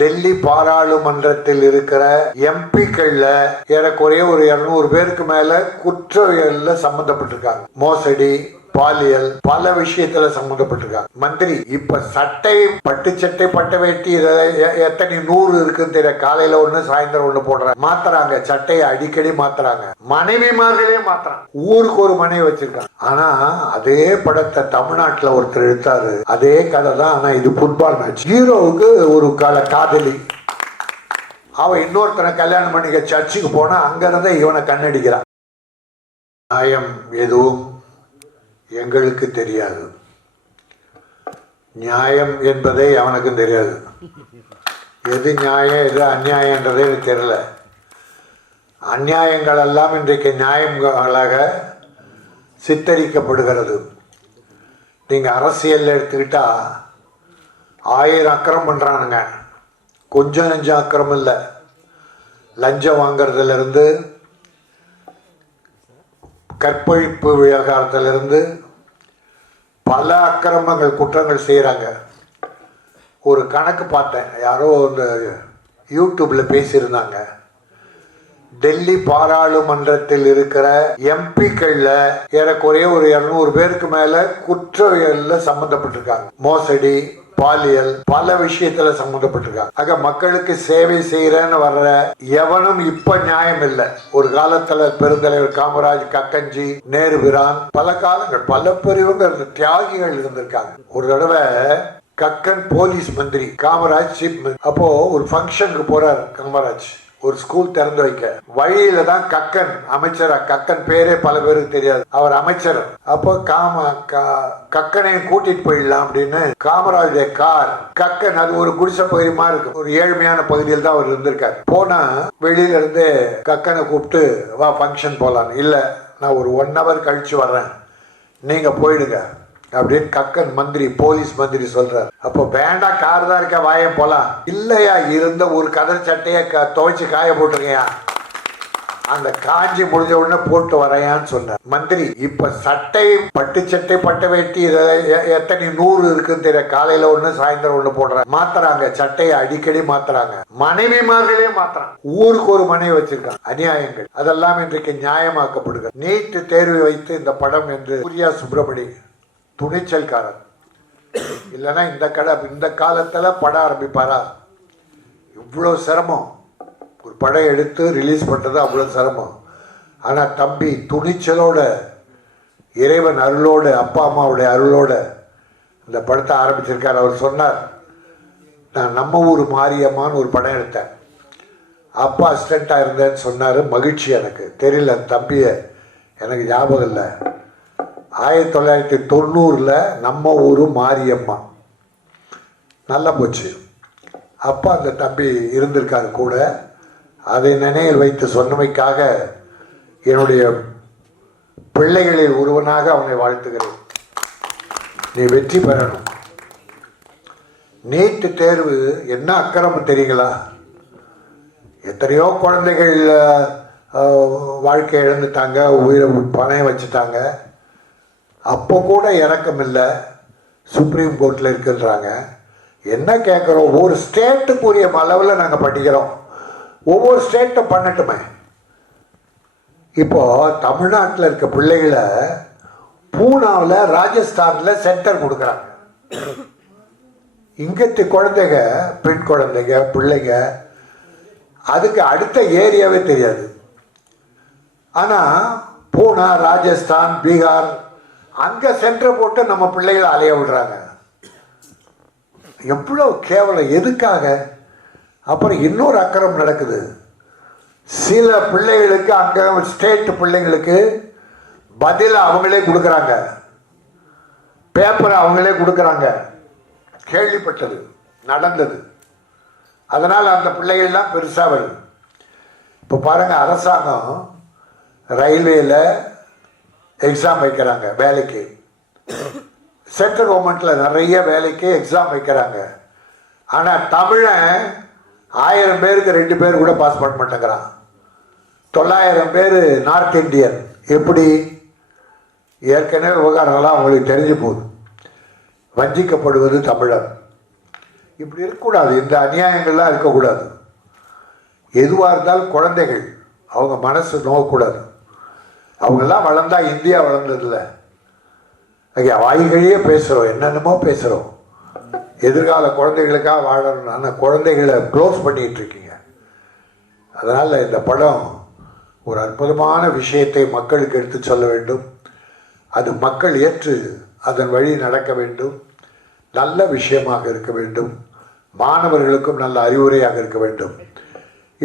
டெல்லி பாராளுமன்றத்தில் இருக்கிற எம்பிக்கள்ல ஏறக்குறைய ஒரு இருநூறு பேருக்கு மேல குற்றவியல்ல சம்பந்தப்பட்டிருக்காங்க மோசடி பாலியல் பல விஷயத்துல சம்பந்தப்பட்டிருக்காங்க மந்திரி இப்ப சட்டை பட்டு சட்டை பட்டு வேட்டி எத்தனை நூறு இருக்குன்னு தெரிய காலையில ஒண்ணு சாயந்தரம் ஒண்ணு போடுற மாத்துறாங்க சட்டையை அடிக்கடி மாத்துறாங்க மனைவிமார்களே மாத்துறாங்க ஊருக்கு ஒரு மனைவி வச்சிருக்காங்க ஆனா அதே படத்தை தமிழ்நாட்டுல ஒருத்தர் எடுத்தாரு அதே கதை தான் ஆனா இது ஃபுட்பால் மேட்ச் ஹீரோவுக்கு ஒரு கால காதலி அவ இன்னொருத்தனை கல்யாணம் பண்ணிக்க சர்ச்சுக்கு போனா அங்கிருந்தே இவனை கண்ணடிக்கிறான் நியாயம் எதுவும் எங்களுக்கு தெரியாது நியாயம் என்பதே அவனுக்கும் தெரியாது எது நியாயம் எது அந்நியாயன்றதே எனக்கு தெரியல அந்நியாயங்கள் எல்லாம் இன்றைக்கு நியாயங்களாக சித்தரிக்கப்படுகிறது நீங்கள் அரசியலில் எடுத்துக்கிட்டால் ஆயிரம் அக்கறம் பண்ணுறானுங்க கொஞ்சம் நெஞ்சம் அக்கறம் இல்லை லஞ்சம் வாங்கிறதுலேருந்து கற்பழிப்பு விவகாரத்திலிருந்து பல அக்கிரமங்கள் குற்றங்கள் செய்கிறாங்க ஒரு கணக்கு பார்த்தேன் யாரோ இந்த யூடியூப்பில் பேசியிருந்தாங்க டெல்லி பாராளுமன்றத்தில் இருக்கிற எம்பிக்களில் ஏறக்குறைய ஒரு இரநூறு பேருக்கு மேலே குற்றவியலில் சம்மந்தப்பட்டிருக்காங்க மோசடி பாலியல் பல விஷயத்துல சம்மந்தப்பட்டிருக்காங்க ஆக மக்களுக்கு சேவை செய்யறேன்னு வர்ற எவனும் இப்ப நியாயம் இல்லை ஒரு காலத்துல பெருந்தலைவர் காமராஜ் கக்கஞ்சி நேரு பிரான் பல காலங்கள் பல பெரியவங்க தியாகிகள் இருந்திருக்காங்க ஒரு தடவை கக்கன் போலீஸ் மந்திரி காமராஜ் சீப் அப்போ ஒரு ஃபங்க்ஷனுக்கு போறாரு காமராஜ் ஒரு ஸ்கூல் திறந்து வைக்க வழியில தான் கக்கன் அமைச்சரா கக்கன் பேரே பல பேருக்கு தெரியாது அவர் அமைச்சர் அப்போ காம கக்கனையும் கூட்டிட்டு போயிடலாம் அப்படின்னு காமராஜுடைய கார் கக்கன் அது ஒரு குடிசை பகுதி மாதிரி இருக்கும் ஒரு ஏழ்மையான பகுதியில் தான் அவர் இருந்திருக்காரு போனா வெளியில இருந்து கக்கனை கூப்பிட்டு வா ஃபங்க்ஷன் போலான்னு இல்ல நான் ஒரு ஒன் ஹவர் கழிச்சு வர்றேன் நீங்க போயிடுங்க அப்படின்னு கக்கன் மந்திரி போலீஸ் மந்திரி சொல்றாரு அப்போ வேண்டாம் கார் தான் இருக்க வாய போலாம் இல்லையா இருந்த ஒரு கதர் சட்டையை க துவைச்சு காய போட்டிருக்கையா அந்த காஞ்சி முடிஞ்ச உடனே போட்டு வரையான்னு சொன்னார் மந்திரி இப்ப சட்டை பட்டு சட்டை பட்ட வெட்டி எத்தனை நூறு இருக்குன்னு தெரிய காலையில ஒண்ணு சாயந்தரம் ஒண்ணு போடுற மாத்துறாங்க சட்டையை அடிக்கடி மாத்துறாங்க மனைவி மாதிரியே மாத்துறாங்க ஊருக்கு ஒரு மனைவி வச்சிருக்காங்க அநியாயங்கள் அதெல்லாம் இன்றைக்கு நியாயமாக்கப்படுகிறது நீட்டு தேர்வு வைத்து இந்த படம் என்று சூர்யா சுப்பிரமணியன் துணிச்சல்காரர் இல்லைன்னா இந்த கடை இந்த காலத்தில் பட ஆரம்பிப்பாரா இவ்வளோ சிரமம் ஒரு படம் எடுத்து ரிலீஸ் பண்ணுறது அவ்வளோ சிரமம் ஆனால் தம்பி துணிச்சலோட இறைவன் அருளோடு அப்பா அம்மாவுடைய அருளோடு இந்த படத்தை ஆரம்பிச்சிருக்கார் அவர் சொன்னார் நான் நம்ம ஊர் மாரியம்மான்னு ஒரு படம் எடுத்தேன் அப்பா அஸ்டண்ட்டாக இருந்தேன்னு சொன்னார் மகிழ்ச்சி எனக்கு தெரியல தம்பியை எனக்கு ஞாபகம் இல்லை ஆயிரத்தி தொள்ளாயிரத்தி தொண்ணூறில் நம்ம ஊர் மாரியம்மா நல்லா போச்சு அப்பா அந்த தம்பி இருந்திருக்காரு கூட அதை நினைவில் வைத்து சொன்னமைக்காக என்னுடைய பிள்ளைகளில் ஒருவனாக அவனை வாழ்த்துகிறேன் நீ வெற்றி பெறணும் நீட்டு தேர்வு என்ன அக்கிரமம் தெரியுங்களா எத்தனையோ குழந்தைகள் வாழ்க்கை இழந்துட்டாங்க உயிரை பணையம் வச்சுட்டாங்க அப்போ கூட இறக்கம் இல்லை சுப்ரீம் கோர்ட்டில் இருக்குன்றாங்க என்ன கேட்குறோம் ஒவ்வொரு ஸ்டேட்டுக்குரிய அளவில் நாங்கள் படிக்கிறோம் ஒவ்வொரு ஸ்டேட்டும் பண்ணட்டுமே இப்போது தமிழ்நாட்டில் இருக்க பிள்ளைகளை பூனாவில் ராஜஸ்தானில் சென்டர் கொடுக்குறாங்க இங்கத்து குழந்தைங்க பெண் குழந்தைங்க பிள்ளைங்க அதுக்கு அடுத்த ஏரியாவே தெரியாது ஆனால் பூனா ராஜஸ்தான் பீகார் அங்கே சென்ற போட்டு நம்ம பிள்ளைகளை அலைய விடுறாங்க எவ்வளோ கேவலம் எதுக்காக அப்புறம் இன்னொரு அக்கறம் நடக்குது சில பிள்ளைகளுக்கு அங்கே ஸ்டேட் பிள்ளைங்களுக்கு பதில் அவங்களே கொடுக்குறாங்க பேப்பரை அவங்களே கொடுக்குறாங்க கேள்விப்பட்டது நடந்தது அதனால் அந்த பிள்ளைகள்லாம் பெருசாக வருது இப்போ பாருங்கள் அரசாங்கம் ரயில்வேயில் எக்ஸாம் வைக்கிறாங்க வேலைக்கு சென்ட்ரல் கவர்மெண்ட்டில் நிறைய வேலைக்கு எக்ஸாம் வைக்கிறாங்க ஆனால் தமிழன் ஆயிரம் பேருக்கு ரெண்டு பேர் கூட பாஸ் பண்ண மாட்டேங்கிறான் தொள்ளாயிரம் பேர் நார்த் இந்தியன் எப்படி ஏற்கனவே விவகாரங்கள்லாம் அவங்களுக்கு தெரிஞ்சு போகுது வஞ்சிக்கப்படுவது தமிழர் இப்படி இருக்கக்கூடாது இந்த அநியாயங்கள்லாம் இருக்கக்கூடாது எதுவாக இருந்தாலும் குழந்தைகள் அவங்க மனசு நோக்கக்கூடாது அவங்கெல்லாம் வளர்ந்தா இந்தியா வளர்ந்ததில்ல ஐயா வாய்கழியே பேசுகிறோம் என்னென்னமோ பேசுகிறோம் எதிர்கால குழந்தைகளுக்காக வாழணும் ஆனால் குழந்தைகளை க்ளோஸ் பண்ணிகிட்டு இருக்கீங்க அதனால் இந்த படம் ஒரு அற்புதமான விஷயத்தை மக்களுக்கு எடுத்து சொல்ல வேண்டும் அது மக்கள் ஏற்று அதன் வழி நடக்க வேண்டும் நல்ல விஷயமாக இருக்க வேண்டும் மாணவர்களுக்கும் நல்ல அறிவுரையாக இருக்க வேண்டும்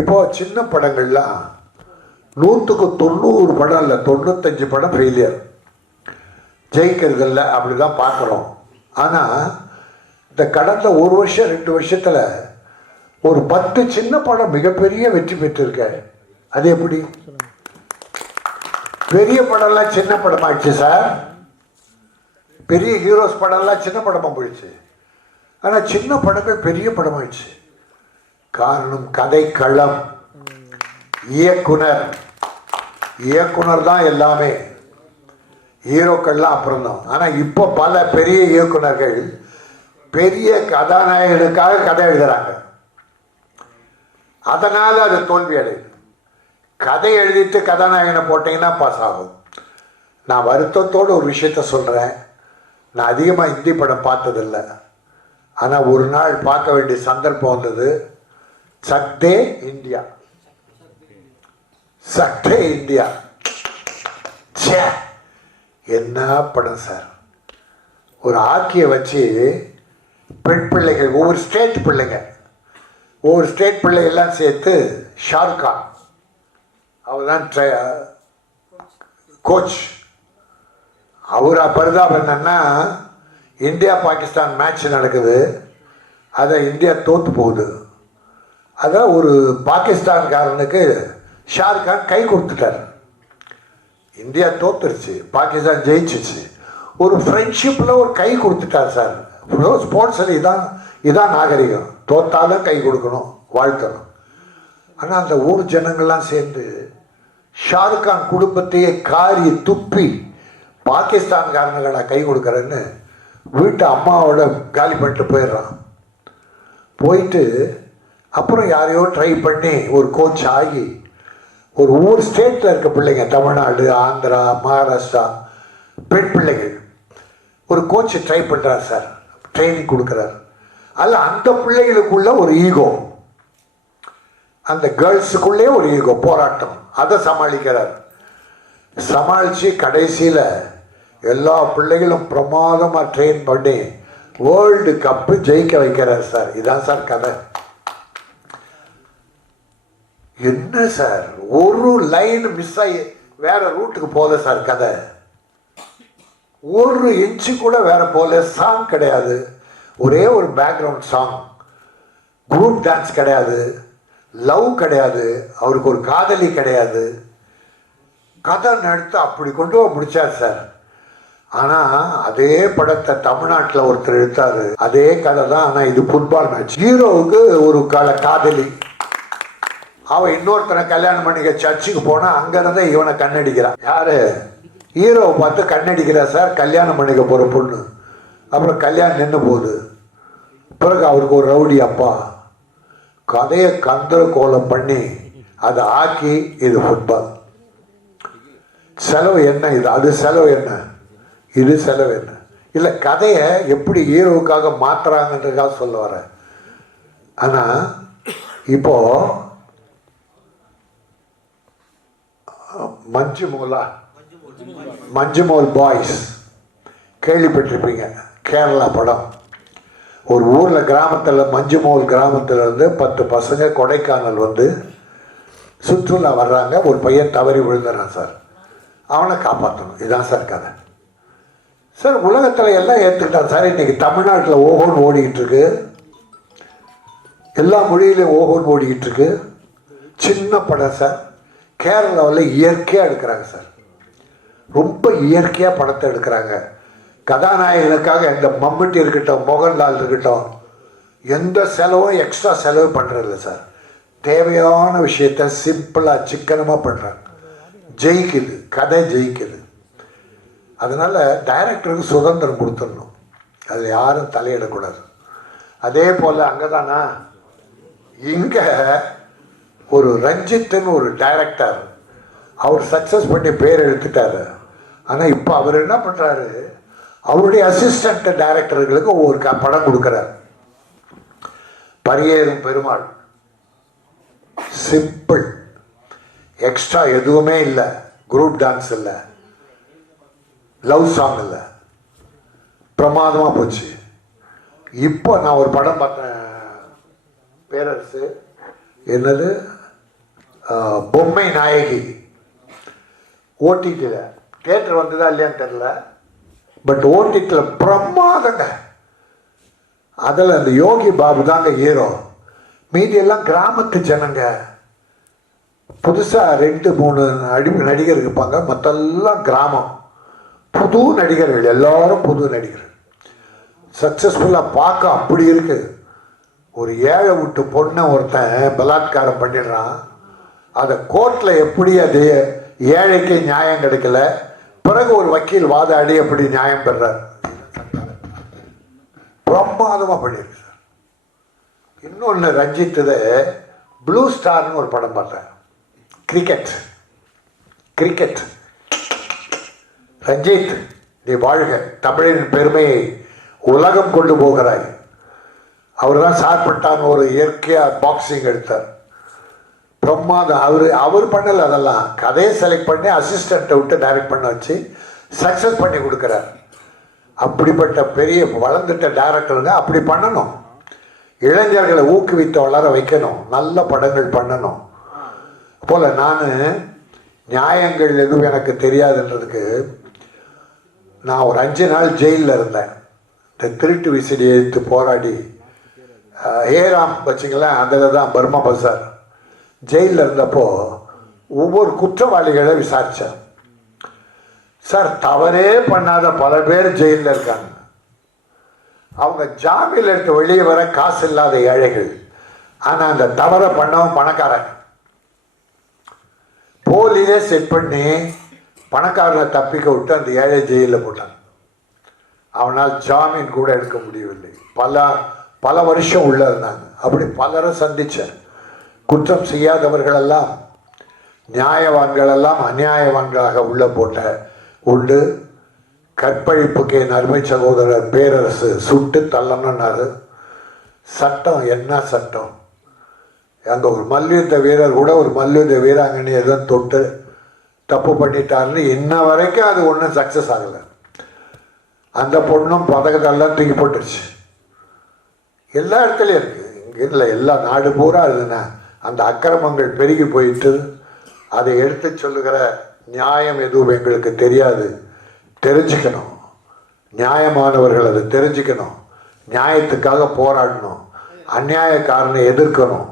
இப்போது சின்ன படங்கள்லாம் நூற்றுக்கு தொண்ணூறு படம் இல்லை தொண்ணூத்தஞ்சு படம் ஃபெயிலியர் ஜெயிக்கிறது இல்லை அப்படி தான் பார்க்குறோம் ஆனால் இந்த கடந்த ஒரு வருஷம் ரெண்டு வருஷத்தில் ஒரு பத்து சின்ன படம் மிகப்பெரிய வெற்றி பெற்றிருக்க அது எப்படி பெரிய படம்லாம் சின்ன படமாகிடுச்சு சார் பெரிய ஹீரோஸ் படம்லாம் சின்ன படமாக போயிடுச்சு ஆனால் சின்ன படங்கள் பெரிய படமாகிடுச்சு காரணம் கதை களம் இயக்குனர் இயக்குனர் தான் எல்லாமே ஹீரோக்கள்லாம் அப்புறம் தான் ஆனால் இப்போ பல பெரிய இயக்குநர்கள் பெரிய கதாநாயகனுக்காக கதை எழுதுகிறாங்க அதனால் அது தோல்வி அடையுது கதை எழுதிட்டு கதாநாயகனை போட்டிங்கன்னா பாஸ் ஆகும் நான் வருத்தத்தோடு ஒரு விஷயத்த சொல்கிறேன் நான் அதிகமாக ஹிந்தி படம் பார்த்ததில்லை ஆனால் ஒரு நாள் பார்க்க வேண்டிய சந்தர்ப்பம் வந்தது சக்தே இந்தியா சட்டே இந்தியா என்ன படம் சார் ஒரு ஆக்கியை வச்சு பெண் பிள்ளைகள் ஒவ்வொரு ஸ்டேட் பிள்ளைங்க ஒவ்வொரு ஸ்டேட் பிள்ளைகள்லாம் சேர்த்து ஷாருக்கான் அவர் தான் கோச் அவர் பரிதாபம் என்னன்னா இந்தியா பாகிஸ்தான் மேட்ச் நடக்குது அதை இந்தியா தோற்று போகுது அதான் ஒரு பாகிஸ்தான்காரனுக்கு ஷாருக்கான் கை கொடுத்துட்டார் இந்தியா தோத்துருச்சு பாகிஸ்தான் ஜெயிச்சிச்சு ஒரு ஃப்ரெண்ட்ஷிப்பில் ஒரு கை கொடுத்துட்டார் சார் ஸ்போர்ட்ஸில் இதான் இதான் நாகரிகம் தோத்தாலும் கை கொடுக்கணும் வாழ்த்தணும் ஆனால் அந்த ஊர் ஜனங்கள்லாம் சேர்ந்து ஷாருக்கான் குடும்பத்தையே காரி துப்பி பாகிஸ்தான்காரனுகளை கை கொடுக்குறேன்னு வீட்டு அம்மாவோட காலி பண்ணிட்டு போயிடுறான் போயிட்டு அப்புறம் யாரையோ ட்ரை பண்ணி ஒரு கோச் ஆகி ஒரு ஒவ்வொரு ஸ்டேட்டில் இருக்க பிள்ளைங்க தமிழ்நாடு ஆந்திரா மகாராஷ்டிரா பெண் பிள்ளைகள் ஒரு கோச்சு ட்ரை பண்ணுறார் சார் ட்ரைனிங் கொடுக்குறாரு அதில் அந்த பிள்ளைகளுக்குள்ள ஒரு ஈகோ அந்த கேர்ள்ஸுக்குள்ளே ஒரு ஈகோ போராட்டம் அதை சமாளிக்கிறார் சமாளித்து கடைசியில் எல்லா பிள்ளைகளும் பிரமாதமாக ட்ரெயின் பண்ணி வேர்ல்டு கப்பு ஜெயிக்க வைக்கிறார் சார் இதுதான் சார் கதை என்ன சார் ஒரு லைன் மிஸ் ஆகி வேற ரூட்டுக்கு போகல சார் கதை ஒரு இன்ச்சு கூட வேற போகல சாங் கிடையாது ஒரே ஒரு பேக்ரவுண்ட் சாங் குரூப் டான்ஸ் கிடையாது லவ் கிடையாது அவருக்கு ஒரு காதலி கிடையாது கதை நடத்த அப்படி கொண்டு போய் முடிச்சார் சார் ஆனால் அதே படத்தை தமிழ்நாட்டில் ஒருத்தர் எடுத்தார் அதே கதை தான் ஆனால் இது ஃபுட்பால் மேட்ச் ஹீரோவுக்கு ஒரு கால காதலி அவன் இன்னொருத்தனை கல்யாணம் பண்ணிக்க சர்ச்சுக்கு போனால் அங்கேருந்தே இவனை கண்ணடிக்கிறான் யார் ஹீரோவை பார்த்து கண்ணடிக்கிறா சார் கல்யாணம் பண்ணிக்க போகிற பொண்ணு அப்புறம் கல்யாணம் நின்று போகுது பிறகு அவருக்கு ஒரு ரவுடி அப்பா கதையை கந்தர கோலம் பண்ணி அதை ஆக்கி இது ஃபுட்பால் செலவு என்ன இது அது செலவு என்ன இது செலவு என்ன இல்லை கதையை எப்படி ஹீரோவுக்காக மாற்றுறாங்கன்றதுக்காக சொல்ல வரேன் ஆனால் இப்போது மஞ்சுமோலா மஞ்சுமோல் பாய்ஸ் கேள்விப்பட்டிருப்பீங்க கேரளா படம் ஒரு ஊரில் கிராமத்தில் மஞ்சுமோல் கிராமத்தில் இருந்து பத்து பசங்க கொடைக்கானல் வந்து சுற்றுலா வர்றாங்க ஒரு பையன் தவறி விழுந்துறான் சார் அவனை காப்பாற்றணும் இதுதான் சார் கதை சார் உலகத்தில் எல்லாம் ஏற்றுக்கிட்டான் சார் இன்றைக்கி தமிழ்நாட்டில் ஓகோன்னு ஓடிக்கிட்டு இருக்கு எல்லா மொழியிலையும் ஓகோன்னு ஓடிக்கிட்டு இருக்கு சின்ன படம் சார் கேரளாவில் இயற்கையாக எடுக்கிறாங்க சார் ரொம்ப இயற்கையாக படத்தை எடுக்கிறாங்க கதாநாயகனுக்காக இந்த மம்முட்டி இருக்கட்டும் மோகன்லால் இருக்கட்டும் எந்த செலவும் எக்ஸ்ட்ரா செலவு பண்ணுறதில்ல சார் தேவையான விஷயத்த சிம்பிளாக சிக்கனமாக பண்ணுறாங்க ஜெயிக்குது கதை ஜெயிக்குது அதனால் டைரக்டருக்கு சுதந்திரம் கொடுத்துடணும் அதில் யாரும் தலையிடக்கூடாது அதே போல் அங்கே தானா இங்கே ஒரு ரஞ்சித்துன்னு ஒரு டைரக்டர் அவர் சக்ஸஸ் பண்ணி பேர் எடுத்துட்டார் ஆனால் இப்போ அவர் என்ன பண்ணுறாரு அவருடைய அசிஸ்டண்ட் டைரக்டர்களுக்கு ஒவ்வொரு க படம் கொடுக்குறார் பரியேறும் பெருமாள் சிம்பிள் எக்ஸ்ட்ரா எதுவுமே இல்லை குரூப் டான்ஸ் இல்லை லவ் சாங் இல்லை பிரமாதமாக போச்சு இப்போ நான் ஒரு படம் பார்த்தேன் பேரரசு என்னது பொம்மை நாயகி ஓடிடியில் தேட்டர் வந்ததா இல்லையான்னு தெரில பட் ஓடிடியில் பிரமாதங்க அதில் அந்த யோகி பாபு தாங்க ஹீரோ மீதியெல்லாம் கிராமத்து ஜனங்க புதுசாக ரெண்டு மூணு அடி நடிகர் இருப்பாங்க மற்றெல்லாம் கிராமம் புது நடிகர்கள் எல்லாரும் புது நடிகர் சக்ஸஸ்ஃபுல்லாக பார்க்க அப்படி இருக்குது ஒரு ஏழை விட்டு பொண்ணை ஒருத்தன் பலாத்காரம் பண்ணிடுறான் அதை கோர்ட்டில் எப்படி அது ஏழைக்கு நியாயம் கிடைக்கல பிறகு ஒரு வக்கீல் வாதாடி எப்படி நியாயம் பெறார் பிரமாதமாக பண்ணியிருக்கு சார் இன்னொன்று ரஞ்சித்தது ப்ளூ ஸ்டார்னு ஒரு படம் பார்த்தேன் கிரிக்கெட் கிரிக்கெட் ரஞ்சித் நீ வாழ்க தமிழின் பெருமையை உலகம் கொண்டு போகிறாய் அவர் தான் சார்பட்டான் ஒரு இயற்கையாக பாக்ஸிங் எடுத்தார் பிரம்மாதம் அவர் அவர் பண்ணல அதெல்லாம் கதையை செலக்ட் பண்ணி அசிஸ்டண்ட்டை விட்டு டைரக்ட் பண்ண வச்சு சக்ஸஸ் பண்ணி கொடுக்குறார் அப்படிப்பட்ட பெரிய வளர்ந்துட்ட டேரக்டருங்க அப்படி பண்ணணும் இளைஞர்களை ஊக்குவித்த வளர வைக்கணும் நல்ல படங்கள் பண்ணணும் போல் நான் நியாயங்கள் எதுவும் எனக்கு தெரியாதுன்றதுக்கு நான் ஒரு அஞ்சு நாள் ஜெயிலில் இருந்தேன் இந்த திருட்டு விசிறி எதிர்த்து போராடி ஏராம் வச்சிங்களேன் அதில் தான் பர்மா பசார் ஜெயிலில் இருந்தப்போ ஒவ்வொரு குற்றவாளிகளை விசாரித்தார் சார் தவறே பண்ணாத பல பேர் ஜெயிலில் இருக்காங்க அவங்க ஜாமீன் எடுத்து வெளியே வர காசு இல்லாத ஏழைகள் ஆனால் அந்த தவறை பண்ணவும் பணக்காரன் போலியே செட் பண்ணி பணக்காரனை தப்பிக்க விட்டு அந்த ஏழை ஜெயிலில் போட்டான் அவனால் ஜாமீன் கூட எடுக்க முடியவில்லை பல பல வருஷம் உள்ள இருந்தாங்க அப்படி பலரை சந்தித்தேன் குற்றம் செய்யாதவர்களெல்லாம் நியாயவான்களெல்லாம் அநியாயவான்களாக உள்ளே போட்ட உண்டு கற்பழிப்புக்கு என் அருமை சகோதரர் பேரரசு சுட்டு தள்ளணுன்னாரு சட்டம் என்ன சட்டம் அங்கே ஒரு மல்யுத்த வீரர் கூட ஒரு மல்யுத்த வீராங்கனை எதுவும் தொட்டு தப்பு பண்ணிட்டாருன்னு இன்ன வரைக்கும் அது ஒன்றும் சக்ஸஸ் ஆகலை அந்த பொண்ணும் பதக்கத்தெல்லாம் தூக்கி போட்டுருச்சு எல்லா இடத்துலையும் இருக்குது இங்கே இல்லை எல்லா நாடு பூரா இருக்குண்ணே அந்த அக்கிரமங்கள் பெருகி போயிட்டு அதை எடுத்து சொல்லுகிற நியாயம் எதுவும் எங்களுக்கு தெரியாது தெரிஞ்சுக்கணும் நியாயமானவர்கள் அதை தெரிஞ்சுக்கணும் நியாயத்துக்காக போராடணும் அந்நியாயக்காரனை எதிர்க்கணும்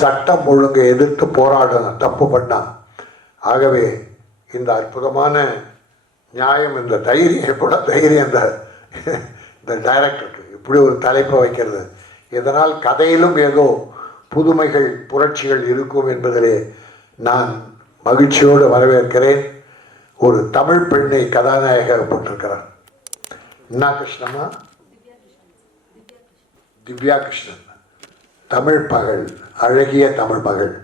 சட்டம் ஒழுங்கை எதிர்த்து போராடணும் தப்பு பண்ணான் ஆகவே இந்த அற்புதமான நியாயம் இந்த தைரியம் எப்படி தைரியம் இந்த இந்த டைரக்டருக்கு இப்படி ஒரு தலைப்பை வைக்கிறது இதனால் கதையிலும் ஏதோ புதுமைகள் புரட்சிகள் இருக்கும் என்பதிலே நான் மகிழ்ச்சியோடு வரவேற்கிறேன் ஒரு தமிழ் பெண்ணை கதாநாயகர் போட்டிருக்கிறார் என்ன கிருஷ்ணமா திவ்யா கிருஷ்ணன் தமிழ் மகள் அழகிய தமிழ் மகள்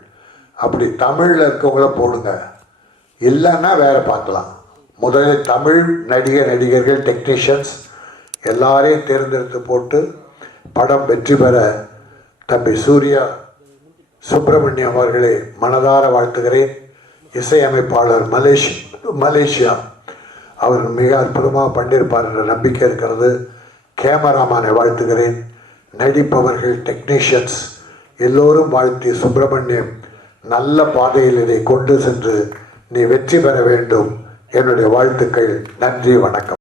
அப்படி தமிழில் இருக்கவங்கள போடுங்க இல்லைன்னா வேறு பார்க்கலாம் முதலில் தமிழ் நடிகர் நடிகர்கள் டெக்னீஷியன்ஸ் எல்லாரையும் தேர்ந்தெடுத்து போட்டு படம் வெற்றி பெற தம்பி சூர்யா சுப்பிரமணியம் அவர்களை மனதார வாழ்த்துகிறேன் இசையமைப்பாளர் மலேஷ் மலேசியா அவர் மிக அற்புதமாக பண்ணியிருப்பார் என்ற நம்பிக்கை இருக்கிறது கேமராமானை வாழ்த்துகிறேன் நடிப்பவர்கள் டெக்னீஷியன்ஸ் எல்லோரும் வாழ்த்தி சுப்பிரமணியம் நல்ல பாதையில் இதை கொண்டு சென்று நீ வெற்றி பெற வேண்டும் என்னுடைய வாழ்த்துக்கள் நன்றி வணக்கம்